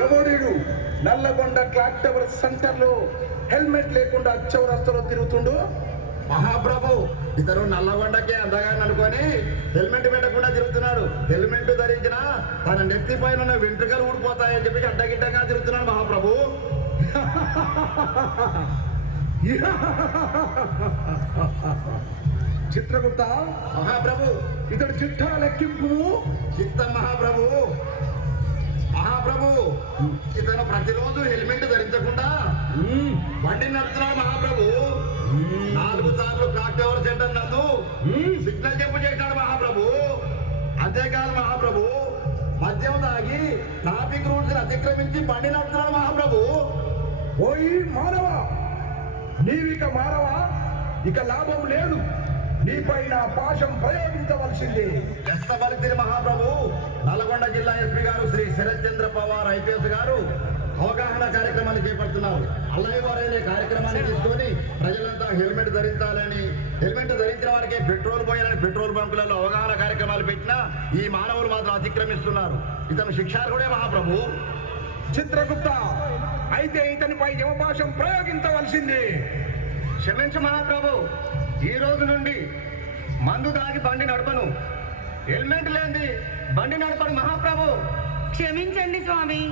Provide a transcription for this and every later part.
ఎవడు Nalgonda clock tower centre లో helmet లేకుండా చౌరస్తలో తిరుగుతుండు? మహాప్రభు, ఇతను నల్లగొండకే అందగాన్ని అనుకొని హెల్మెట్ పెట్టకుండా తిరుగుతున్నాడు. హెల్మెట్ ధరించిన తన నెత్తి పైన వెంట్రుకలు ఊడిపోతాయని చెప్పి అడ్డగిడ్డంగా తిరుగుతున్నాడు మహాప్రభు. చిత్రగుప్త మహాప్రభు, ఇతడు చిట్టాల లెక్కింపు. చిత్తం మహాప్రభు. మహాప్రభు, ఇతను ప్రతిరోజు హెల్మెట్ ధరించకుండా బండి నడుపుతున్నాడు మహాప్రభు. 4 సార్లు క్లాక్ టవర్ సెంటర్ నందు సిగ్నల్ చెప్పు చేశాడు మహాప్రభు. అంతేకాదు మహాప్రభు, మద్యం తాగి ట్రాఫిక్ రూల్స్ అతిక్రమించి బండి నడుపుతున్నాడు మహాప్రభు. ఓయి మానవ, నీవిక మానవా, ఇక లాభం లేదు. నీపైన పాశం ప్రయోగించవలసిందే. ఎస్తబలితిరి మహాప్రభు. నల్గొండ జిల్లా ఎస్పీ గారు శ్రీ శరత్ చంద్ర పవార్ ఐపీఎస్ గారు అవగాహన కార్యక్రమాన్ని చేపడుతున్నారు. అల్లవి వారైన కార్యక్రమాన్ని తీసుకొని ప్రజలంతా హెల్మెట్ ధరించాలని, హెల్మెట్ ధరించిన వారికి పెట్రోల్ పోయాలని పెట్రోల్ బంకులలో అవగాహన కార్యక్రమాలు పెట్టినా ఈ మానవులు మాత్రం అతిక్రమిస్తున్నారు. ఇతను శిక్షార్హుడే మహాప్రభు. చిత్రగుప్త, అయితే ఇతనిపై యమపాశం ప్రయోగించవలసిందే. క్షమించు మహాప్రభు, ఈ రోజు నుండి మందు దాగి బండి నడపను, హెల్మెట్ లేని బండి నడపను మహాప్రభు. క్షమించండి స్వామి.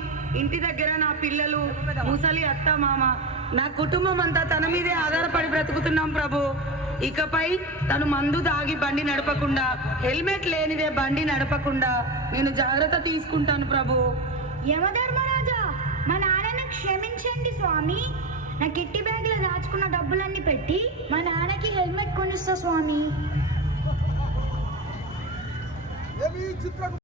ఇంటి దగ్గర నా పిల్లలు, ముసలి అత్త మామ, నా కుటుంబం అంతా తన మీదే ఆధారపడి బ్రతుకుతున్నాం ప్రభు. ఇకపై తను మందు దాగి బండి నడపకుండా, హెల్మెట్ లేనిదే బండి నడపకుండా నేను జాగ్రత్త తీసుకుంటాను ప్రభు. యమధర్మరాజా, మా నాన్నని క్షమించండి స్వామి. నా కిట్టి బ్యాగ్లో దాచుకున్న డబ్బులన్నీ పెట్టి మా నాన్నకి హెల్మెట్ కొనిస్తా స్వామి.